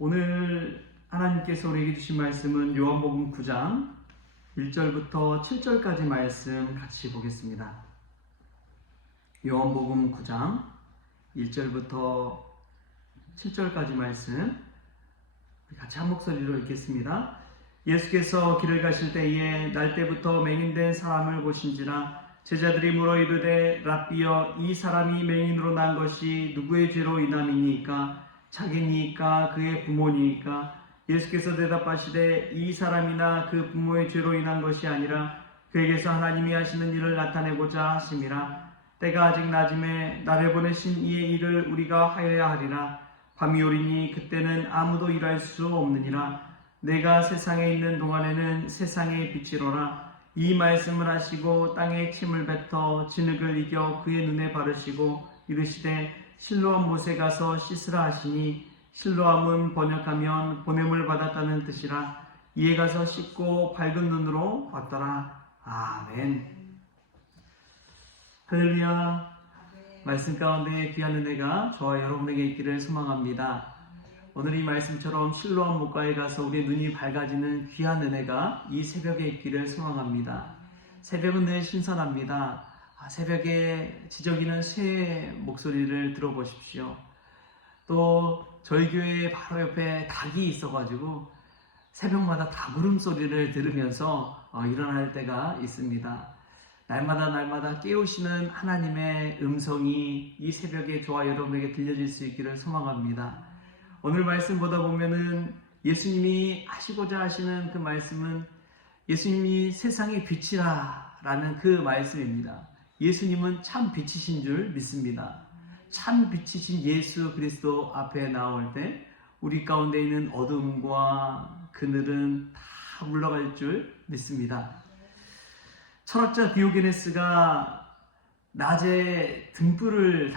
오늘 하나님께서 우리에게 주신 말씀은 요한복음 9장 1절부터 7절까지 말씀 같이 보겠습니다. 요한복음 9장 1절부터 7절까지 말씀 같이 한 목소리로 읽겠습니다. 예수께서 길을 가실 때에 날 때부터 맹인된 사람을 보신지라 제자들이 물어 이르되 랍비여 이 사람이 맹인으로 난 것이 누구의 죄로 인함이니까 자기니까 그의 부모니까 예수께서 대답하시되 이 사람이나 그 부모의 죄로 인한 것이 아니라 그에게서 하나님이 하시는 일을 나타내고자 하심이라. 때가 아직 낮음에 나를 보내신 이의 일을 우리가 하여야 하리라. 밤이 오리니 그때는 아무도 일할 수 없느니라. 내가 세상에 있는 동안에는 세상의 빛이로라. 이 말씀을 하시고 땅에 침을 뱉어 진흙을 이겨 그의 눈에 바르시고 이르시되 실로암 못에 가서 씻으라 하시니 실로암은 번역하면 보냄을 받았다는 뜻이라. 이에 가서 씻고 밝은 눈으로 봤더라. 아멘. 할렐루야. 말씀 가운데 귀한 은혜가 저와 여러분에게 있기를 소망합니다. 오늘 이 말씀처럼 실로암 못가에 가서 우리의 눈이 밝아지는 귀한 은혜가 이 새벽에 있기를 소망합니다. 새벽은 늘 신선합니다. 새벽에 지저귀는 새의 목소리를 들어보십시오. 또 저희 교회 바로 옆에 닭이 있어가지고 새벽마다 닭 울음소리를 들으면서 일어날 때가 있습니다. 날마다 깨우시는 하나님의 음성이 이 새벽에 저와 여러분에게 들려질 수 있기를 소망합니다. 오늘 말씀 보다 보면은 예수님이 하시고자 하시는 그 말씀은 예수님이 세상의 빛이라 라는 그 말씀입니다. 예수님은 참 빛이신 줄 믿습니다. 참 빛이신 예수 그리스도 앞에 나올 때 우리 가운데 있는 어둠과 그늘은 다 물러갈 줄 믿습니다. 철학자 디오게네스가 낮에 등불을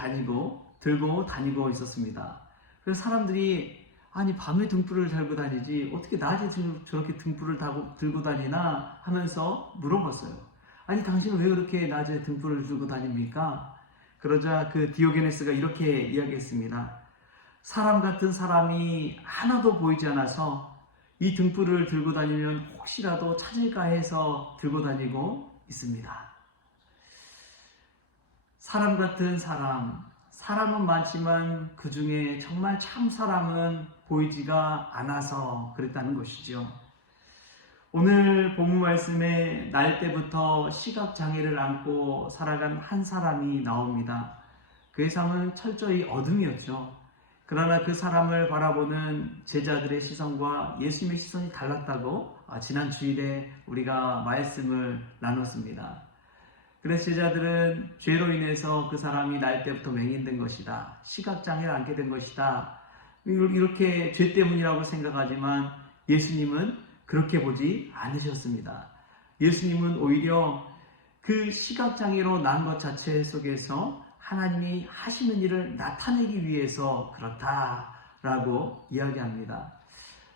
들고 다니고 있었습니다. 그래서 사람들이 아니 밤에 등불을 달고 다니지 어떻게 낮에 저렇게 등불을 들고 다니나 하면서 물어봤어요. 아니 당신은 왜 그렇게 낮에 등불을 들고 다닙니까? 그러자 그 디오게네스가 이렇게 이야기했습니다. 사람 같은 사람이 하나도 보이지 않아서 이 등불을 들고 다니면 혹시라도 찾을까 해서 들고 다니고 있습니다. 사람 같은 사람은 많지만 그 중에 정말 참 사람은 보이지가 않아서 그랬다는 것이죠. 오늘 본문 말씀에 날 때부터 시각장애를 안고 살아간 한 사람이 나옵니다. 그의 삶은 철저히 어둠이었죠. 그러나 그 사람을 바라보는 제자들의 시선과 예수님의 시선이 달랐다고 지난 주일에 우리가 말씀을 나눴습니다. 그래서 제자들은 죄로 인해서 그 사람이 날 때부터 맹인된 것이다. 시각장애를 안게 된 것이다. 이렇게 죄 때문이라고 생각하지만 예수님은 그렇게 보지 않으셨습니다. 예수님은 오히려 그 시각장애로 난 것 자체 속에서 하나님이 하시는 일을 나타내기 위해서 그렇다라고 이야기합니다.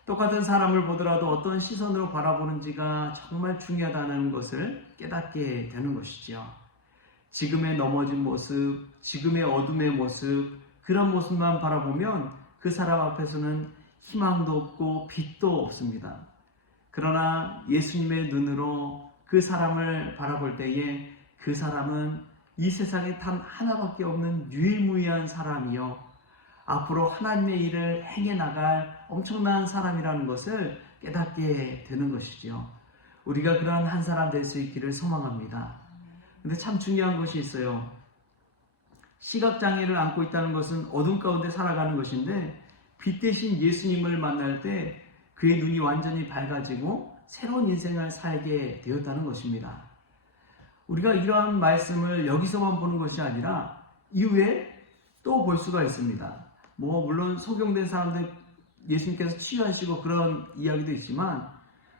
똑같은 사람을 보더라도 어떤 시선으로 바라보는지가 정말 중요하다는 것을 깨닫게 되는 것이죠. 지금의 넘어진 모습, 지금의 어둠의 모습, 그런 모습만 바라보면 그 사람 앞에서는 희망도 없고 빛도 없습니다. 그러나 예수님의 눈으로 그 사람을 바라볼 때에 그 사람은 이 세상에 단 하나밖에 없는 유일무이한 사람이요 앞으로 하나님의 일을 행해 나갈 엄청난 사람이라는 것을 깨닫게 되는 것이죠. 우리가 그런 한 사람 될 수 있기를 소망합니다. 근데 참 중요한 것이 있어요. 시각장애를 안고 있다는 것은 어둠 가운데 살아가는 것인데 빛 대신 예수님을 만날 때 그의 눈이 완전히 밝아지고 새로운 인생을 살게 되었다는 것입니다. 우리가 이러한 말씀을 여기서만 보는 것이 아니라 이후에 또 볼 수가 있습니다. 물론 소경된 사람들 예수님께서 치유하시고 그런 이야기도 있지만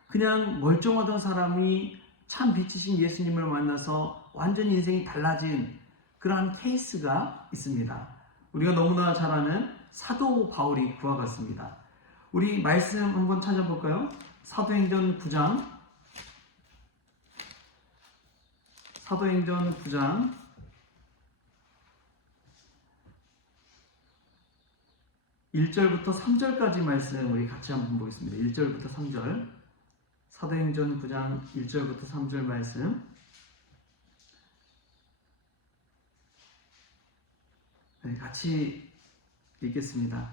그냥 멀쩡하던 사람이 참 빛이신 예수님을 만나서 완전히 인생이 달라진 그러한 케이스가 있습니다. 우리가 너무나 잘 아는 사도 바울이 그와 같습니다. 우리 말씀 한번 찾아볼까요? 사도행전 9장 1절부터 3절까지 말씀 우리 같이 한번 보겠습니다. 1절부터 3절. 사도행전 9장 1절부터 3절 말씀. 네, 같이 읽겠습니다.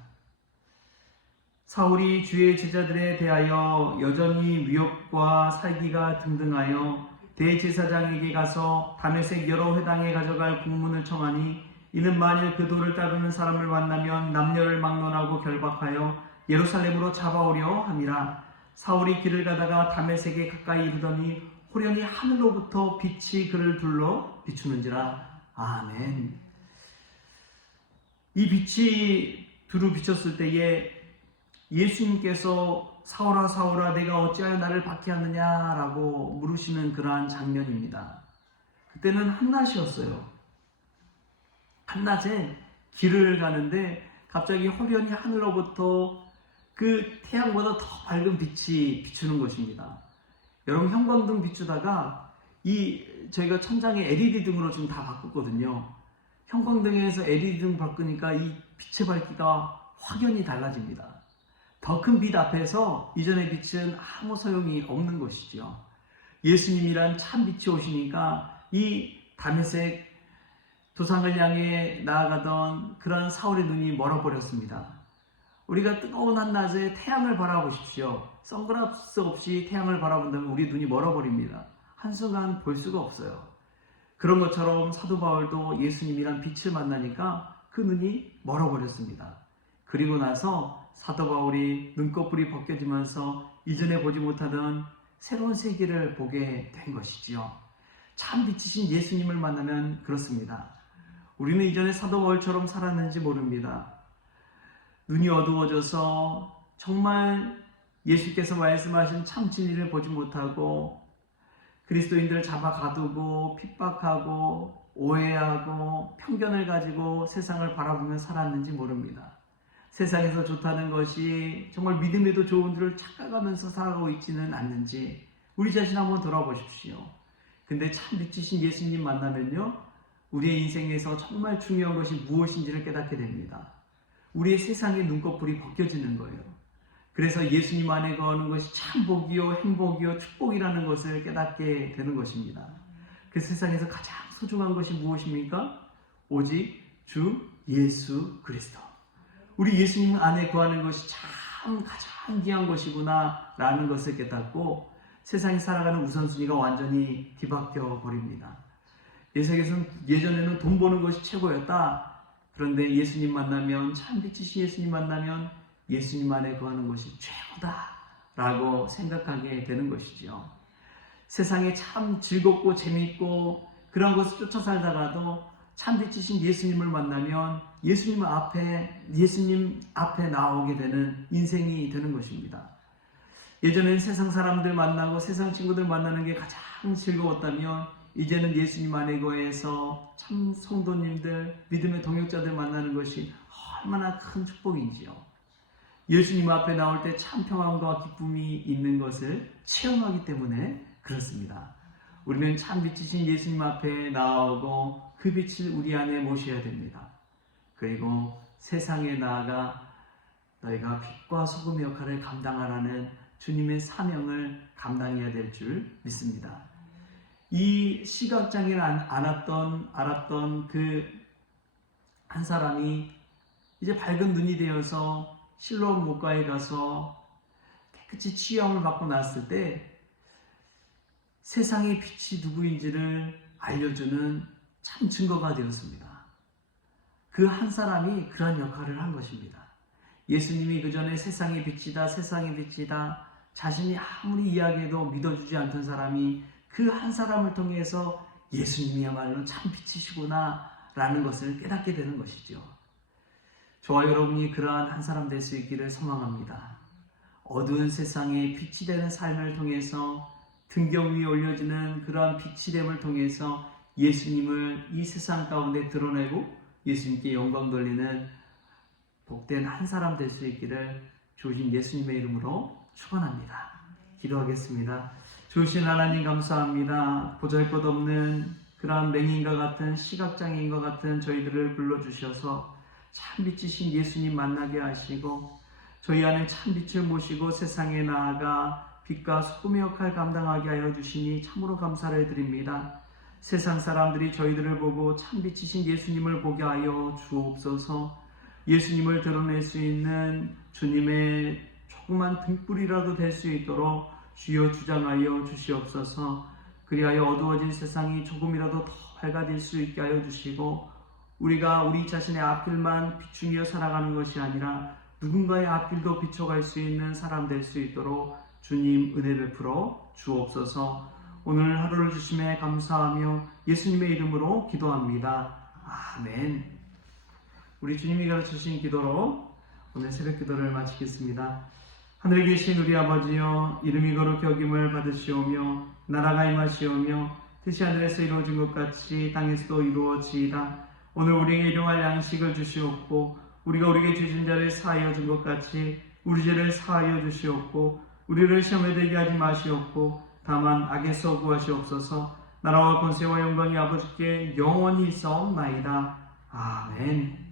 사울이 주의 제자들에 대하여 여전히 위협과 살기가 등등하여 대제사장에게 가서 다메섹 여러 회당에 가져갈 공문을 청하니 이는 만일 그 도를 따르는 사람을 만나면 남녀를 막론하고 결박하여 예루살렘으로 잡아오려 함이라. 사울이 길을 가다가 다메섹에 가까이 이르더니 호련히 하늘로부터 빛이 그를 둘러 비추는지라. 아멘. 이 빛이 두루 비쳤을 때에 예수님께서 사울아 사울아 내가 어찌하여 나를 박해하느냐라고 물으시는 그러한 장면입니다. 그때는 한낮이었어요. 한낮에 길을 가는데 갑자기 호련히 하늘로부터 그 태양보다 더 밝은 빛이 비추는 것입니다. 여러분, 형광등 비추다가 저희가 천장에 LED 등으로 지금 다 바꿨거든요. 형광등에서 LED 등 바꾸니까 이 빛의 밝기가 확연히 달라집니다. 더 큰 빛 앞에서 이전의 빛은 아무 소용이 없는 것이죠. 예수님이란 참 빛이 오시니까 이 다메섹 도상을 향해 나아가던 그런 사울의 눈이 멀어버렸습니다. 우리가 뜨거운 한낮에 태양을 바라보십시오. 선글라스 없이 태양을 바라본다면 우리 눈이 멀어버립니다. 한순간 볼 수가 없어요. 그런 것처럼 사도 바울도 예수님이란 빛을 만나니까 그 눈이 멀어버렸습니다. 그리고 나서 사도 바울이 눈꺼풀이 벗겨지면서 이전에 보지 못하던 새로운 세계를 보게 된 것이지요. 참 빛이신 예수님을 만나면 그렇습니다. 우리는 이전에 사도 바울처럼 살았는지 모릅니다. 눈이 어두워져서 정말 예수께서 말씀하신 참 진리를 보지 못하고 그리스도인들을 잡아 가두고 핍박하고 오해하고 편견을 가지고 세상을 바라보며 살았는지 모릅니다. 세상에서 좋다는 것이 정말 믿음에도 좋은 줄을 착각하면서 살아가고 있지는 않는지 우리 자신 한번 돌아보십시오. 근데 참 빛이신 예수님 만나면요, 우리의 인생에서 정말 중요한 것이 무엇인지를 깨닫게 됩니다. 우리의 세상의 눈꺼풀이 벗겨지는 거예요. 그래서 예수님 안에 거하는 것이 참 복이요 행복이요 축복이라는 것을 깨닫게 되는 것입니다. 그 세상에서 가장 소중한 것이 무엇입니까? 오직 주 예수 그리스도. 우리 예수님 안에 거하는 것이 참 가장 귀한 것이구나 라는 것을 깨닫고 세상에 살아가는 우선순위가 완전히 뒤바뀌어 버립니다. 예전에는 돈 버는 것이 최고였다. 그런데 예수님 만나면, 참 빛이신 예수님 만나면 예수님 안에 거하는 것이 최고다라고 생각하게 되는 것이죠. 세상에 참 즐겁고 재미있고 그런 것을 쫓아 살다가도 참 빛이신 예수님을 만나면 예수님 앞에 나오게 되는 인생이 되는 것입니다. 예전엔 세상 사람들 만나고 세상 친구들 만나는 게 가장 즐거웠다면 이제는 예수님 안에 거해서 참 성도님들, 믿음의 동역자들 만나는 것이 얼마나 큰 축복인지요. 예수님 앞에 나올 때 참 평안과 기쁨이 있는 것을 체험하기 때문에 그렇습니다. 우리는 참 빛이신 예수님 앞에 나오고 그 빛을 우리 안에 모셔야 됩니다. 그리고 세상에 나아가 너희가 빛과 소금의 역할을 감당하라는 주님의 사명을 감당해야 될 줄 믿습니다. 이 시각장애를 알았던 그 한 사람이 이제 밝은 눈이 되어서 실로암 목가에 가서 깨끗이 치유함을 받고 났을 때 세상의 빛이 누구인지를 알려주는 참 증거가 되었습니다. 그 한 사람이 그런 역할을 한 것입니다. 예수님이 그 전에 세상의 빛이다, 세상의 빛이다 자신이 아무리 이야기해도 믿어주지 않던 사람이 그 한 사람을 통해서 예수님이야말로 참 빛이시구나 라는 것을 깨닫게 되는 것이죠. 저와 여러분이 그러한 한 사람 될 수 있기를 소망합니다. 어두운 세상에 빛이 되는 삶을 통해서 등경 위에 올려지는 그러한 빛이 됨을 통해서 예수님을 이 세상 가운데 드러내고 예수님께 영광 돌리는 복된 한 사람 될 수 있기를 주신 예수님의 이름으로 축원합니다. 기도하겠습니다. 주신 하나님 감사합니다. 보잘것없는 그러한 맹인과 같은 시각장애인과 같은 저희들을 불러주셔서 참 빛이신 예수님 만나게 하시고 저희 안에 참 빛을 모시고 세상에 나아가 빛과 소금의 역할 감당하게 하여 주시니 참으로 감사를 드립니다. 세상 사람들이 저희들을 보고 참 빛이신 예수님을 보게 하여 주옵소서. 예수님을 드러낼 수 있는 주님의 조그만 등불이라도 될 수 있도록 주여 주장하여 주시옵소서. 그리하여 어두워진 세상이 조금이라도 더 밝아질 수 있게 하여 주시고 우리가 우리 자신의 앞길만 비추며 살아가는 것이 아니라 누군가의 앞길도 비춰갈 수 있는 사람 될 수 있도록 주님 은혜 베풀어 주옵소서. 오늘 하루를 주심에 감사하며 예수님의 이름으로 기도합니다. 아멘. 우리 주님이 가르치신 기도로 오늘 새벽 기도를 마치겠습니다. 하늘에 계신 우리 아버지여, 이름이 거룩히 여김을 받으시오며 나라가 임하시오며 뜻이 하늘에서 이루어진 것 같이 땅에서도 이루어지이다. 오늘 우리에게 일용할 양식을 주시옵고 우리가 우리에게 죄진 자를 사하여 준 것 같이 우리 죄를 사하여 주시옵고 우리를 시험에 들게 하지 마시옵고 다만 악에서 구하시옵소서. 나라와 권세와 영광이 아버지께 영원히 있사옵나이다. 아멘.